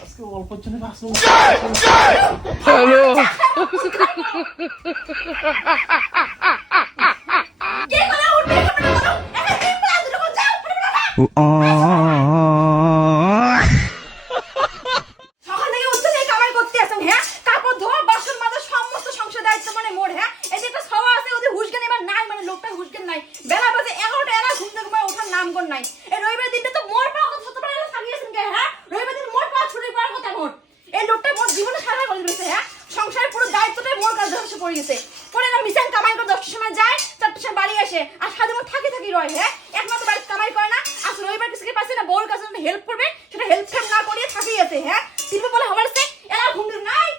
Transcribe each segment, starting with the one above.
আজকে অল্পের জন্য বাঁচবো হ্যালো কে বলে উঠবে কেমন বলো একটা দিন বেলা দুটো করে যাও সকাল থেকে উঠতে থেকে কামাই করতে আসেন হ্যাঁ কাপড় ধোয়া বাসন মাজা সমস্ত সংসার দায়িত্ব মানে মোর হ্যাঁ এই যে একটা সভা আছে ওদের হুশজ্ঞান এবার নাই মানে লোকটা হুশজ্ঞান নাই বেলা বাজে এগারোটা এরা ঘুম থেকে কর নাই। এই রবিবার দিনটা তো মোর পাওয়া কথা ছোটবেলা এরা সাজিয়েছেন কে হ্যাঁ? রবিবার দিন মোর পাওয়া ছুটি পাওয়ার কথা মোর। এই লোকটা মোর জীবনে সারা করে দিয়েছে হ্যাঁ? সংসারের পুরো দায়িত্বটাই মোর কাছে ধসে পড়ে গেছে পরে না মিশন কামাই করে দশটার সময় যায়, চারটার সময় বাড়ি আসে, আর সাথে মোট থাকি থাকি রয় হ্যাঁ? একমাত্র বাড়িতে কামাই করে না। আজ রবিবার কিছু পাচ্ছে না বউর কাছে হেল্প করবে, সেটা হেল্প না করিয়ে থাকি আছে হ্যাঁ? শিল্প বলে হবার এরা ঘুম দিন নাই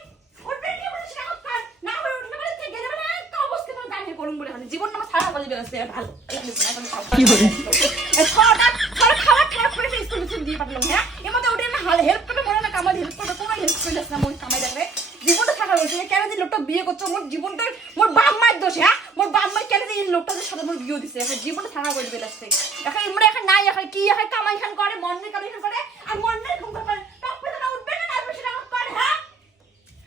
করে মানে করে মানে জীবন আমার সারা বলে বেরোচ্ছে ভালো। মনে কামাই মন দেখবে। জীবনটা থাকা হয়েছে কেন যে বিয়ে করছ মোর জীবনটা মোর বাপ মায়ের দোষ হ্যাঁ? মোর বাপ মায়ের কেন যে এই লোকটাদের সাথে মোর বিয়ে দিছে? এখন জীবনটা থাকা করে বেরোচ্ছে এখন এমনি এখন নাই, এখন কি, এখন কামাই খান করে মন্নের কামাই খান করে, আর মন্নের ঘুম করে টপ পেতে না উঠবে না আর সেটা করে হ্যাঁ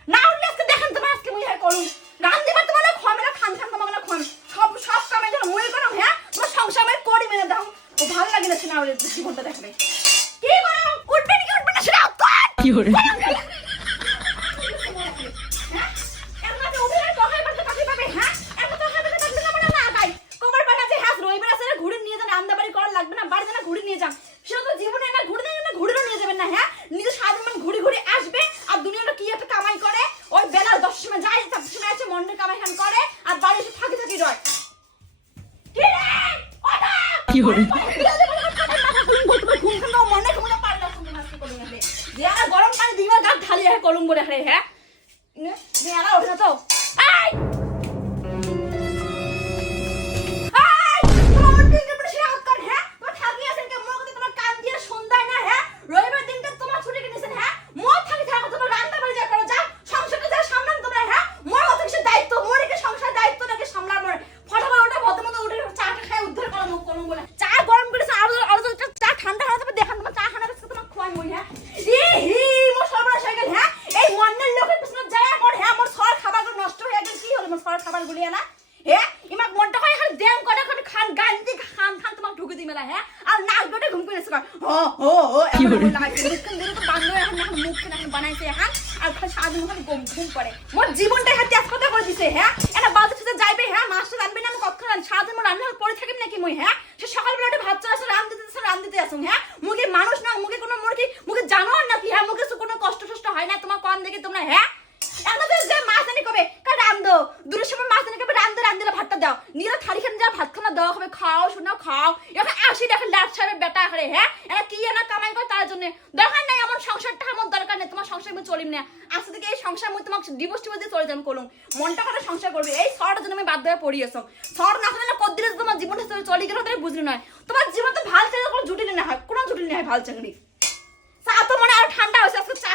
না উঠলে আজকে দেখেন তোমার আজকে মুই হ্যাঁ করুন রান দিবার তোমার খমে না খান খান তোমার না খম সব সব কামে যেন মুই করো হ্যাঁ তোমার সংসার আমি করি মেনে দাও ও ভালো ওর জীবনটা দেখবে কি করো উঠবে নাকি উঠবে না সেটা কি করে? কি একটা কামাই করে ওই বেলা দশ সময় যায় তার সময় আছে মন্ডের কামাই খান করে আর বাড়ি এসে থাকি থাকি রয় কি রে? ওঠা! কি হলো? ঘুম খান মনে ঘুমে পারলা শুনে আজকে করুন আজকে। যে আর গরম পানি ঢালি হ্যাঁ কলম বলে হ্যাঁ? নে, আলা ওঠে না তো! এই! তোমার আমার দিনটা পুরো সেরা উৎকট, হ্যাঁ? তোমার থাকি আছেন কে? মোর কথা তোমার কান দিয়ে সন্ধ্যায় না, হ্যাঁ? রবিবার দিনটা তোমার ছুটি কিনেছেন, হ্যাঁ? মোর থাকি থাকো, তোমরা রান্না বাড়ি যা করো, যাও। সংসারটা যা সামলান তোমরা, হ্যাঁ? মোর অত কিসের দায়িত্ব? মোর একে সংসার দায়িত্ব নাকি সামলার মোর? ফটাফট ওটা ভদ্রমতো উঠে চাটা খায় উদ্ধার করো মুখ করুন বলে। চা গরম করেছে, আরও আরও যদি একটা চা ঠান্ডা হয়ে যাবে, দেখান তোমার চা খানা বেশি তোমার খোয়াই মই, হ্যাঁ? ই হি, মোর সর্বনাশ হয়ে গেল, হ্যাঁ? এই মন্নের লোকের পিছনে যায় মোর, হ্যাঁ, মোর সর খাবারগুলো নষ্ট হয়ে গেল। কি হলো মোর সর খাবারগুলি, না? হ্যাঁ? ইমাক মনটা হয় এখন দেম করে করে খান গান দি খান খান তোমাক ঢুকে দি মেলা হ্যাঁ আর নাক বেটে ঘুম করে। হো হো হো লাগাইছে মুখখান তো এখন এখন মুখখান এখন বানাইছে এখন আর সারাদিন খালি ঘুম ঘুম করে। মোর জীবনটা হাতে তেজপাতা করে দিছে হ্যাঁ? এটা বাজে সাথে যাইবে হ্যাঁ মাছটা রানবে না আমি কখন রান সারাদিন মোর রান্না পড়ে থাকিম নাকি মই হ্যাঁ সে সকালবেলা উঠে ভাত চলে আসে রান দিতে আসে রান দিতে আসুন হ্যাঁ মুখে মানুষ না মুখে কোনো মোর কি মুখে জানোয়ার নাকি হ্যাঁ মুখে সু কোনো কষ্ট টষ্ট হয় না তোমার কম দেখে তোমরা হ্যাঁ এখন তো যে মাছ আনি কবে কা রান্ধো দূরের সময় মাছ আনি কবে রান্ধো রান্ধিলে ভাতটা দাও। নিয়ে থালি খান যা ভাত খানা দেওয়া হবে খাও, শোনাও, খাও। এখন আসি দেখেন লাট ছাড়ে বেটা হারে হ্যাঁ? এরা কি এনা কামাই করে তার জন্য? দরকার নাই, আমার সংসারটা আমার দরকার নেই, তোমার সংসার আমি চলিম না। আজ থেকে এই সংসার আমি তোমাকে ডিভোর্স টিভোর্স দিয়ে চলে যাম করুন মনটা করে সংসার করবে। এই শহরটার জন্য আমি বাধ্য হয়ে পড়ি এসব শহর না হলে কত দিলে তোমার জীবনটা চলে- গেল তাই বুঝলি নয়। তোমার জীবন তো ভালো চাকরি কোনো জুটিলে না হয়, কোনো জুটিলে না হয় ভালো চাকরি তো মনে আর ঠান্ডা হয়েছে, আজকে চা